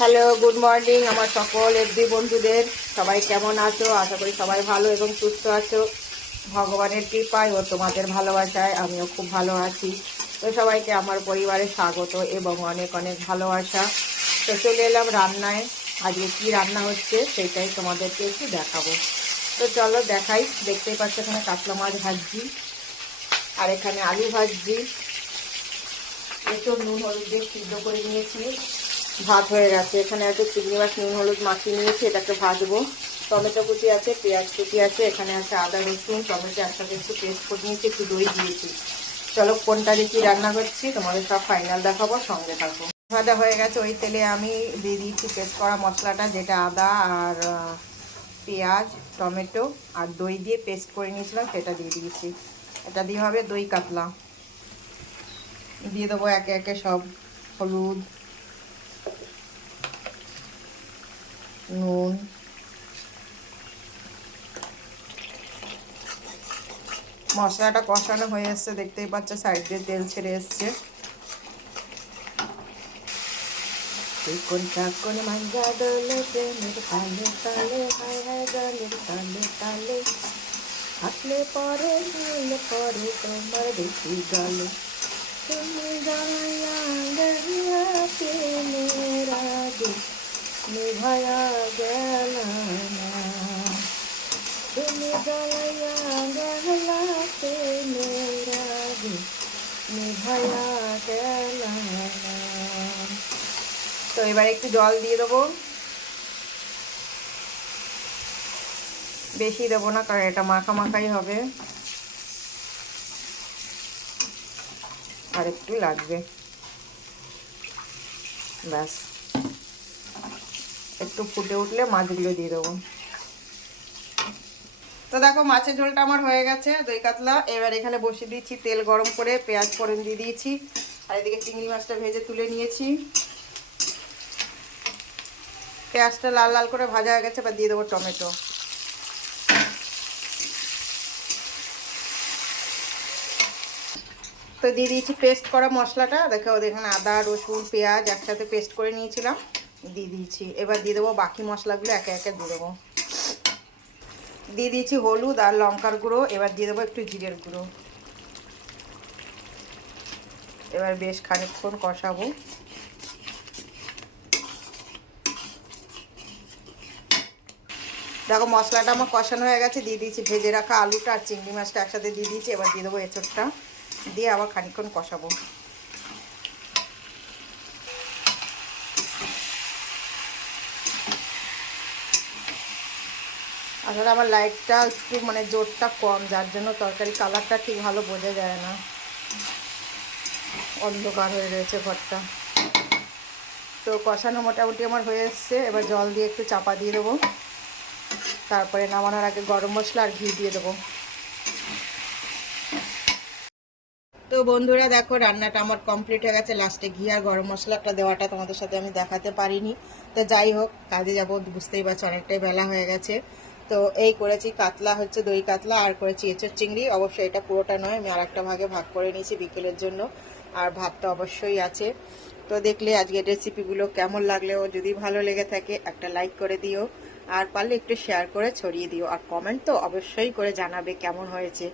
Hello good morning আমার সকল FB বন্ধুদের। সবাই কেমন আছো? আশা করি সবাই ভালো এবং সুস্থ আছো। ভগবানের কৃপায় ও তোমাদের ভালোবাসায় আমিও খুব ভালো আছি। তো সবাইকে আমার পরিবারে স্বাগত এবং অনেক অনেক ভালোবাসা। তো চলে এলাম রান্নায়। আজকে কি রান্না হচ্ছে সেটাই তোমাদেরকে একটু দেখাবো। তো চলো দেখাই। দেখতেই পাচ্ছ এখানে কাতলা মাছ ভাজছি। আর এখানে আলু ভাজছি। একটু নুন, হলুদ দিয়ে সিদ্ধ করে নিয়েছি। ভাত হয়ে গেছে। এখানে একটু চিংড়ি মাছ, নুন, হলুদ মাখিয়ে নিয়েছি এটাকে ভাজবো। টমেটো কুচি আছে, পেঁয়াজ কুচি আছে, এখানে আছে আদা, রসুন, টমেটো একসাথে একটু পেস্ট করে নিয়েছি, একটু দই দিয়েছি। চলো, কোনটা কী রান্না করছি, তোমাদের সব ফাইনাল দেখাবো, সঙ্গে থাকো। ভাজা হয়ে গেছে, ওই তেলে আমি দিয়ে দিয়েছি পেস্ট করা মশলাটা, যেটা আদা আর পেঁয়াজ, টমেটো আর দই দিয়ে পেস্ট করে নিয়েছিলাম, সেটা দিয়ে দিয়েছি। এটা দিয়ে হবে দই কাতলা। দিয়ে দেবো একে একে সব হলুদ নুন। মশলাটা কষানো হয়ে এসছে, দেখতেই পাচ্ছ, সাইড দিয়ে তেল ছেড়ে এসছে। হাসলে পরে পরে তোমার দেখি গলে। তুমি জানাইয়া প্রেমের আগে, নিভায়া গেল না তুমি জ্বালাইয়া গেলা প্রেমের আগে নিভায়া গেল না তো এবার একটু জল দিয়ে দেবো। বেশি দেবো না, কারণ এটা মাখা মাখাই হবে। আর একটু লাগবে। ব্যাস। একটু ফুটে উঠলে মাছগুলো দিয়ে দেবো। তো দেখো, মাছের ঝোলটা আমার হয়ে গেছে, দই কাতলা। এবার এখানে বসিয়ে দিয়েছি তেল গরম করে, পেঁয়াজ ফোড়ন দিয়ে দিয়েছি। আর এদিকে চিংড়ি মাছটা ভেজে তুলে নিয়েছি। পেঁয়াজটা লাল লাল করে ভাজা হয়ে গেছে, এবার দিয়ে দেবো টমেটো। তো দিয়ে দিয়েছি পেস্ট করা মশলাটা। দেখো এখানে আদা, রসুন, পেঁয়াজ একসাথে পেস্ট করে নিয়েছিলাম। দিয়ে দিয়েছি। এবার দিয়ে দেবো বাকি মশলাগুলো একে একে দিয়ে দেবো। দিয়ে দিয়েছি হলুদ আর লঙ্কার গুঁড়ো, এবার দিয়ে দেবো একটু জিরের গুঁড়ো। এবার বেশ খানিকক্ষণ কষাবো। দেখো, মশলাটা আমার কষানো হয়ে গেছে, দিয়ে দিয়েছি ভেজে রাখা আলুটা আর চিংড়ি মাছটা একসাথে দিয়ে দিয়েছি, এবার দিয়ে দেবো এঁচড়টা। দিয়ে আবার খানিকক্ষণ কষাবো। আসলে আমার লাইটটা একটু মানে জোরটা কম, যার জন্য তরকারি কালারটা ঠিক ভালো বোঝা যায় না। অন্ধকার হয়ে রয়েছে ঘরটা। তো কষানো মোটামুটি আমার হয়ে এসছে। এবার জল দিয়ে একটু চাপা দিয়ে দেবো। তারপরে নামানোর আগে গরম মশলা আর ঘি দিয়ে দেবো। তো বন্ধুরা, দেখো, রান্নাটা আমার কমপ্লিট হয়ে গেছে। লাস্টে ঘি আর গরম মশলাটা দেওয়াটা তোমাদের সাথে আমি দেখাতে পারিনি। তো যাই হোক, কাজে যাব, বুঝতেই পারছ, অনেকটাই বেলা হয়ে গেছে। তো এই করেছি, কাতলা হচ্ছে দই কাতলা, আর করেছি এঁচোর চিংড়ি। অবশ্যই এটা পুরোটা নয়, আমি আর একটা ভাগে ভাগ করে নিয়েছি বিকেলের জন্য, আর ভাতটা অবশ্যই আছে। তো দেখলে আজকের রেসিপিগুলো কেমন লাগলেও, যদি ভালো লেগে থাকে, একটা লাইক করে দিও, আর পারলে একটু শেয়ার করে ছড়িয়ে দিও, আর কমেন্ট তো অবশ্যই করে জানাবে কেমন হয়েছে।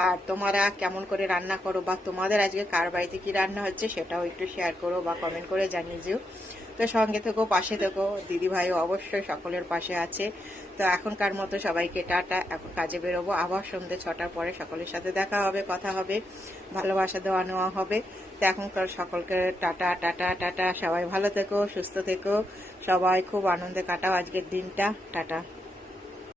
আর তোমরা কেমন করে রান্না করো, বা তোমাদের আজকে কার বাড়িতে কী রান্না হচ্ছে, সেটাও একটু শেয়ার করো, বা কমেন্ট করে জানিয়ে দিও। তো সঙ্গে থেকো, পাশে থেকো। দিদিভাইও অবশ্যই সকলের পাশে আছে। তো এখনকার মতো সবাইকে টাটা। এখন কাজে বেরোবো। আবার সন্ধ্যে ছটার পরে সকলের সাথে দেখা হবে, কথা হবে। ভালোবাসা দেওয়া নেওয়া হবে। তো এখনকার সকলকে টাটা টাটা টাটা। সবাই ভালো থেকো, সুস্থ থেকো। সবাই খুব আনন্দে কাটাও আজকের দিনটা। টাটা।